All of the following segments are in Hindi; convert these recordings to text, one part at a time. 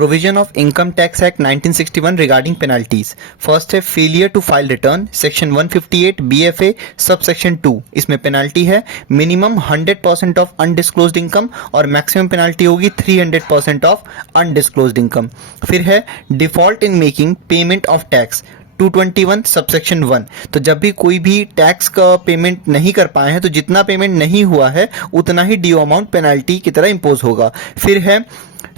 Provision of income tax act 1961 regarding penalties. First है failure to file return, section 158 BFA sub section 2। इसमें पेनल्टी है मिनिमम 100% ऑफ अनडिस्क्लोज्ड इनकम और मैक्सिमम पेनल्टी होगी 300% ऑफ अनडिस्क्लोज्ड इनकम। फिर है default in making payment of tax 221 subsection 1। तो जब भी कोई भी टैक्स का पेमेंट नहीं कर पाए हैं तो जितना पेमेंट नहीं हुआ है उतना ही ड्यू अमाउंट पेनल्टी की तरह इंपोज होगा। फिर है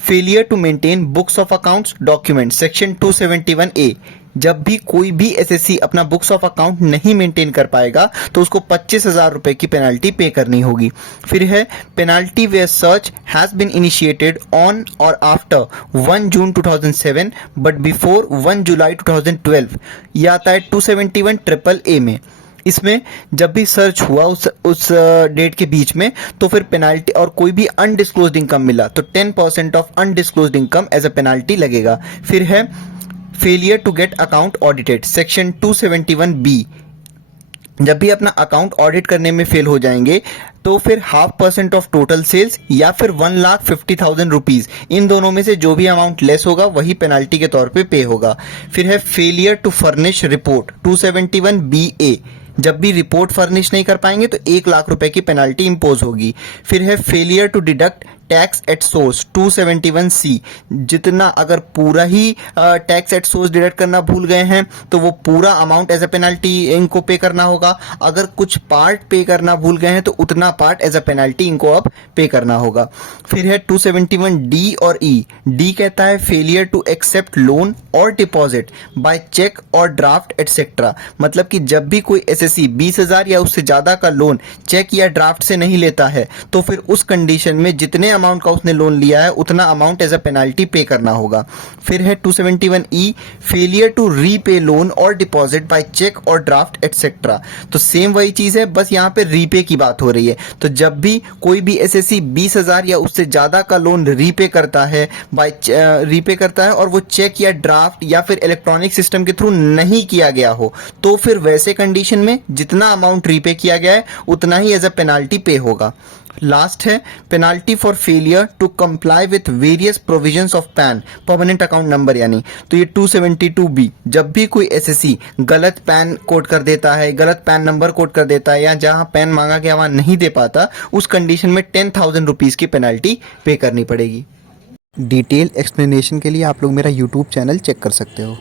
failure to maintain books of accounts document section 271A। जब भी कोई भी एसएससी अपना बुक्स ऑफ अकाउंट नहीं मेंटेन कर पाएगा तो उसको 25,000 रुपए की पेनल्टी पे करनी होगी। फिर है penalty where search has been initiated on or after 1 June 2007 but before 1 July 2012। यह आता है 271 में। इसमें जब भी सर्च हुआ उस डेट के बीच में तो फिर पेनल्टी और कोई भी अनडिस्क्लोज्ड इनकम मिला तो 10% of undisclosed income as a penalty लगेगा। फिर है failure to get account audited section 271B। जब भी अपना अकाउंट ऑडिट करने में फेल हो जाएंगे तो फिर 0.5% ऑफ टोटल सेल्स या फिर 1,50,000 रुपीज, इन दोनों में से जो भी अमाउंट लेस होगा वही पेनल्टी के तौर पे होगा। फिर है failure to furnish report 271BA। जब भी रिपोर्ट फर्निश नहीं कर पाएंगे तो 1,00,000 रुपए की पेनल्टी इंपोज होगी। फिर है failure to deduct tax at source 271C। जितना अगर पूरा ही टैक्स एट सोर्स डिडक्ट करना भूल गए हैं तो वो पूरा अमाउंट एज अ पेनल्टी इनको पे करना होगा। अगर कुछ पार्ट पे करना भूल गए हैं तो उतना पार्ट एज अ पेनल्टी इनको अब पे करना होगा। फिर है 271D और E। डी कहता है failure to accept loan or deposit by cheque or draft etcetera. मतलब कि जब भी कोई एसएससी 20,000 या उससे ज्यादा का लोन चेक या ड्राफ्ट से नहीं लेता है तो फिर उस कंडीशन में जितने अमाउंट का उसने लोन लिया है उतना अमाउंट एज अ पेनल्टी पे करना होगा। फिर है 271E failure to repay loan or deposit by cheque or draft etcetera. तो सेम वही चीज है, बस यहाँ पे रीपे की बात हो रही है। तो जब भी कोई भी एसएससी 20,000 या उससे ज्यादा का लोन रीपे करता है और वो चेक या ड्राफ्ट या फिर इलेक्ट्रॉनिक सिस्टम के थ्रू नहीं किया गया हो तो फिर वैसे कंडीशन में जितना अमाउंट रीपे किया गया है उतना ही एज अ पेनल्टी पे होगा। लास्ट है penalty for failure to comply with various provisions of PAN permanent account number यानी। तो ये 272B। जब भी कोई एसएससी गलत पैन कोड कर देता है, गलत पैन नंबर कोड कर देता है या जहां पैन मांगा गया वहां नहीं दे पाता, उस कंडीशन में 10,000 रुपीज की पेनल्टी पे करनी पड़ेगी। डिटेल एक्सप्लेनेशन के लिए आप लोग मेरा यूट्यूब चैनल चेक कर सकते हो।